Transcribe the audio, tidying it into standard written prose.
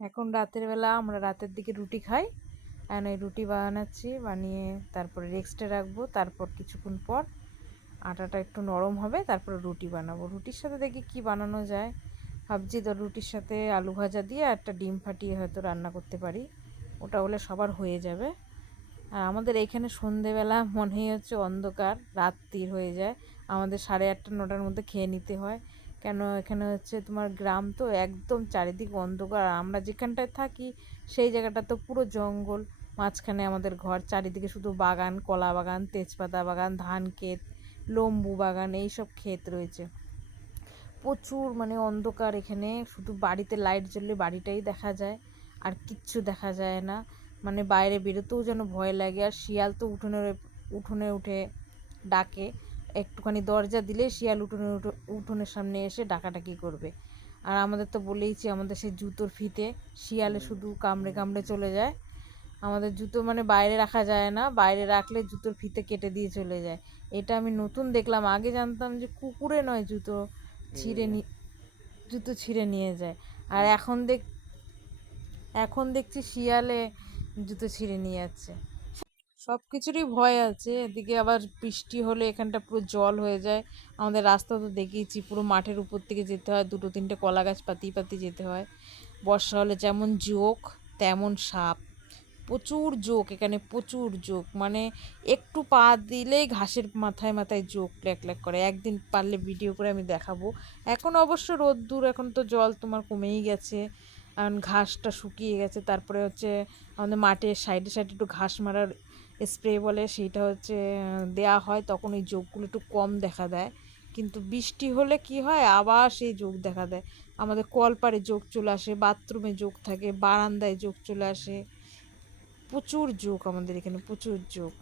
এখন রাতের বেলা আমরা রাতের দিকে রুটি খাই। এখন এই রুটি বানাচ্ছি, বানিয়ে তারপরে রেস্টে রাখবো। তারপর কিছুক্ষণ পর আটাটা একটু নরম হবে, তারপরে রুটি বানাবো। রুটির সাথে দেখি কি বানানো যায়। ভাবছি তো রুটির সাথে আলু ভাজা দিয়ে একটা ডিম ফাটিয়ে হয়তো রান্না করতে পারি, ওটা হলে সবার হয়ে যাবে। আর আমাদের এইখানে সন্ধেবেলা মনেই হচ্ছে অন্ধকার, রাত্রির হয়ে যায়। আমাদের 8:30 9টার মধ্যে খেয়ে নিতে হয়। কেন, এখানে হচ্ছে তোমার গ্রাম তো, একদম চারিদিক অন্ধকার। আর আমরা যেখানটায় থাকি সেই জায়গাটা তো পুরো জঙ্গল, মাঝখানে আমাদের ঘর, চারিদিকে শুধু বাগান, কলা বাগান, তেজপাতা বাগান, ধান ক্ষেত, লম্বু বাগান, এইসব ক্ষেত রয়েছে। প্রচুর মানে অন্ধকার এখানে, শুধু বাড়িতে লাইট জ্বললে বাড়িটাই দেখা যায়, আর কিচ্ছু দেখা যায় না। মানে বাইরে বেরোতেও যেন ভয় লাগে। আর শিয়াল তো উঠোনে উঠে ডাকে, একটুখানি দরজা দিলে শিয়াল উঠোনের সামনে এসে ডাকাডাকি করবে। আর আমাদের তো বলেইছি, আমাদের সেই জুতোর ফিতে শিয়ালে শুধু কামড়ে কামড়ে চলে যায়। আমাদের জুতো মানে বাইরে রাখা যায় না, বাইরে রাখলে জুতোর ফিতে কেটে দিয়ে চলে যায়। এটা আমি নতুন দেখলাম, আগে জানতাম যে কুকুরে নয় ছিঁড়ে নি জুতো ছিঁড়ে নিয়ে যায়। আর এখন দেখছি শিয়ালে জুতো ছিঁড়ে নিয়ে যাচ্ছে। সব কিছুরই ভয় আছে। এদিকে আবার বৃষ্টি হলে এখানটা পুরো জল হয়ে যায়। আমাদের রাস্তা তো দেখেইছি, পুরো মাঠের উপর থেকে যেতে হয়, দুটো তিনটে কলা গাছ পাতিয়ে পাতিয়ে যেতে হয়। বর্ষা হলে যেমন জোক তেমন সাপ, প্রচুর জোক এখানে, প্রচুর জোক। মানে একটু পা দিলেই ঘাসের মাথায় মাথায় জোক ল্যাক ল্যাক করে। একদিন পারলে ভিডিও করে আমি দেখাবো। এখন অবশ্য রোদ্দুর, এখন তো জল তোমার কমেই গেছে, এখন ঘাসটা শুকিয়ে গেছে। তারপরে হচ্ছে আমাদের মাঠের সাইডে সাইডে একটু ঘাস মারার স্প্রে বলে, সেইটা হচ্ছে দেয়া হয়, তখন ওই জোকগুলো একটু কম দেখা দেয়। কিন্তু বৃষ্টি হলে কি হয়, আবার সেই জোক দেখা দেয়। আমাদের কলপাড়ে জোক চলে আসে, বাথরুমে জোক থাকে, বারান্দায় জোক চলে আসে। প্রচুর জোক আমাদের এখানে, প্রচুর জোক।